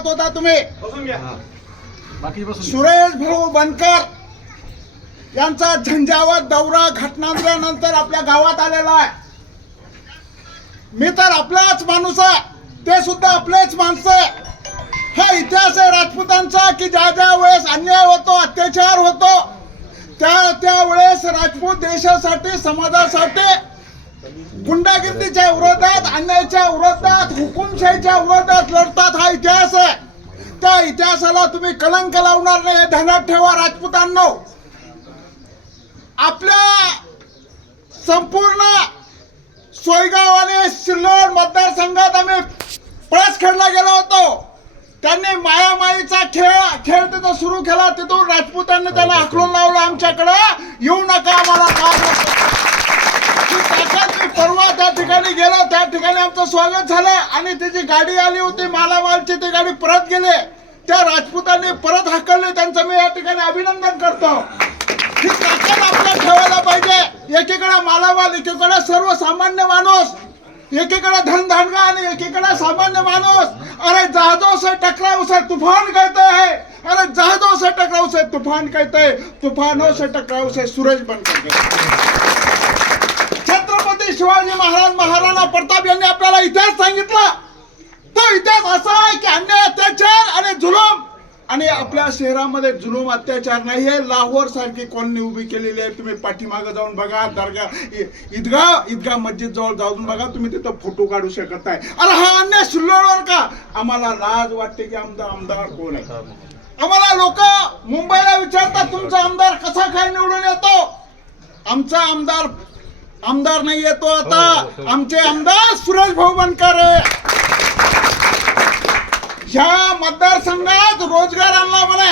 गावात होता तुम्ही. सुरेश भाऊ बनकर यांचा झंझावत दौरा घटनांनंतर आपल्या गावात आलेला आहे. मी तर आपलाच माणूस आहे. ते सुद्धा आपलेच माणसं आहे. हा इतिहास आहे राजपूतांचा की ज्या ज्या वेळेस अन्याय होतो अत्याचार होतो त्या त्या वेळेस राजपूत देशासाठी समाजासाठी गुंडागिरीच्या विरोधात अन्यायाच्या विरोधात हुकुमशाहीच्या विरोधात लढतात हा इतिहास आहे. त्या इतिहासाला तुम्ही कलंक लावणार नाही हे ध्यानात ठेवा राजपुतांनो. आपल्या संपूर्ण सोयगाव आणि सिल्लोड मतदारसंघात आम्ही पळस खेळला गेलो होतो. त्यांनी मायामाईचा खेळ खेळ तिथं सुरू केला. तिथून राजपूतांनी त्यांना हाकलून लावलं आमच्याकडं. येऊ नका आम्हाला काय नको. ती ताकद मी परवा त्या ठिकाणी गेलो त्या ठिकाणी आमचं स्वागत झालं. आणि त्याची गाडी आली होती मालामालची ती गाडी परत गेले. त्या राजपूतांनी परत हाकलले. त्यांचं मी या ठिकाणी अभिनंदन करतो. ही ताकद आपल्या ठेवायला पाहिजे. एकीकडे मालामाल एकीकडे सर्वसामान्य माणूस. एकीकडे धनधानगा आणि एकीकडे सामान्य माणूस. अरे जहाजों से टकराव से तूफान कहते हैं अरे जहाजों से टकराव से तूफान कहते हैं तूफानों से टकराव से सूरज बनकर छत्रपती शिवाजी महाराज महाराणा प्रताप यांनी आपल्याला इतिहास सांगितला. तो इतिहास असा आहे की अन्याय अत्याचार आणि जुलूम आणि आपल्या शहरामध्ये जुलूम अत्याचार नाही हे लाहोर सारखी कॉलनी उभी केलेली आहे. तुम्ही पाठीमागे जाऊन बघा. दर्गा इ- ईदगा मस्जिद जवळ जाऊन बघा. तुम्ही तिथं फोटो काढू शकत नाही. अरे हा अन्याय सुल्लोवर का? आम्हाला लाज वाटते की आमचा आमदार कोण आहे? आम्हाला लोक मुंबईला विचारतात तुमचा आमदार कसा काय निवडून येतो? आमचा आमदार आमदार नाही येतो आता. आमचे आमदार सुरेश भाऊ बनकर ह्या मतदारसंघात रोजगार आणला म्हणे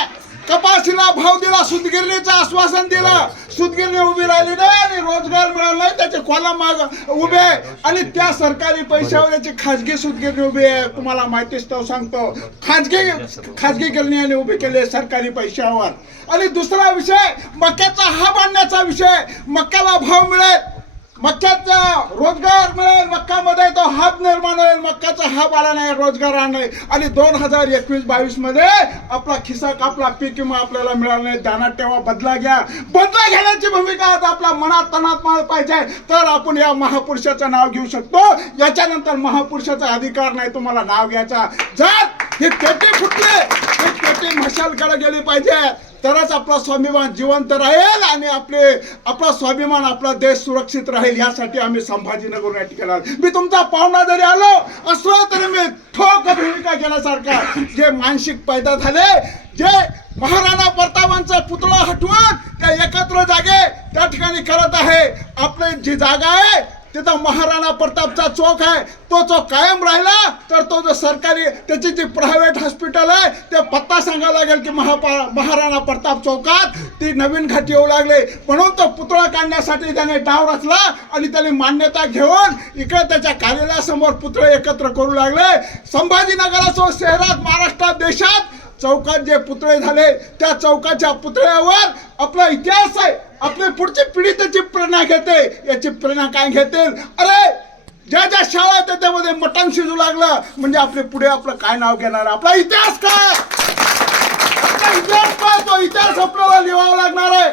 कपाशीला भाव दिला सुतगिरणीचं आश्वासन दिलं. सुतगिरणी उभी राहिली नाही आणि रोजगार मिळाला नाही त्याचे कॉलम माग उभे. आणि त्या सरकारी पैशावर याची खाजगी सुतगिरणी उभी आहे. तुम्हाला माहितीच तो सांगतो. खाजगी खाजगी गिरणी उभी केली सरकारी पैशावर. आणि दुसरा विषय मक्याचा हा बांधण्याचा विषय. मक्याला भाव मिळेल. मक्क्याचा रोजगार मिळेल मक्कामध्ये तो हब निर्माण होईल मक्काचा हाब आला नाही रोजगार आणले आणि दोन हजार एकवीस बावीसमध्ये आपला खिसा कापला पीक विमा आपल्याला मिळाला नाही. ध्यानात ठेवा बदला घ्या. बदला घेण्याची भूमिका आता आपल्या मनात तनात पाहिजे तर आपण या महापुरुषाचं नाव घेऊ शकतो. याच्यानंतर महापुरुषाचा अधिकार नाही तुम्हाला नाव घ्यायचा. जर ही पेटी फुटली. ही पेटी मशालकडे गेली पाहिजे. तरच आपला स्वाभिमान जिवंत राहील आणि आपले आपला स्वाभिमान आपला देश सुरक्षित राहील यासाठी आम्ही संभाजीनगर या ठिकाणी मी तुमचा पाहुणा जरी आलो असलो तरी मी ठोक भूमिका घेण्यासारखा जे मानसिक पैदा झाले जे महाराणा प्रतापांचा पुतळा हटवून त्या एकत्र जागे त्या ठिकाणी करत आहे. आपली जी जागा आहे तिथं महाराणा प्रतापचा चौक आहे. तो चौक कायम राहिला तर तो जो सरकारी त्याची जी प्रायव्हेट हॉस्पिटल आहे ते पत्ता सांगायला लागेल की महापा महाराणा प्रताप चौकात ती नवीन घाट येऊ लागले. म्हणून तो पुतळा काढण्यासाठी त्याने डाव रचला आणि त्याने मान्यता घेऊन इकडे त्याच्या कार्यालयासमोर पुतळे एकत्र करू लागले. संभाजीनगराचं शहरात महाराष्ट्रात देशात चौकात जे पुतळे झाले त्या चौकाच्या पुतळ्यावर आपला इतिहास आहे. आपली पुढची पिढी त्याची प्रेरणा घेते. याची प्रेरणा काय घेतील? अरे ज्या ज्या शाळा आहेत त्याच्यामध्ये मटण शिजू लागलं. म्हणजे आपले पुढे आपलं काय नाव घेणार? आपला इतिहास काय? आपला इतिहास काय? तो इतिहास आपल्याला लिहावा लागणार आहे.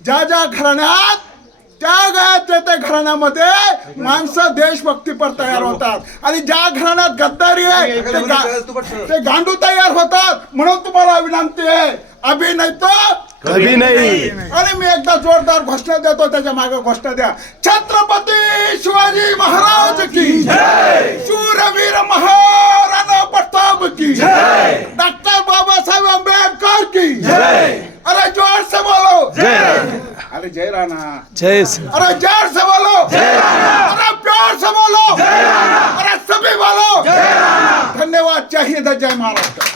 ज्या ज्या घराण्यात त्या गायात त्या त्या घराण्यामध्ये माणसं देशभक्तीपर तयार होतात. आणि ज्या घराण्यात गद्दारी आहे ते गा- ते गांडू तयार होतात म्हणून तुम्हाला विनंती आहे. अभि नाही तो कभी नाही आणि मी एकदा जोरदार घोषणा देतो त्याच्यामागे घोषणा द्या. छत्रपती शिवाजी महाराज की शूरवीर महाराणा प्रताप की डॉक्टर बाबासाहेब आंबेडकर की अरे जोर से बोलो अरे जय राणा. जय अरे जोर से बोलो अरे प्यार से बोलो अरे सभी बोलो. धन्यवाद. जय हिंद जय महाराष्ट्र.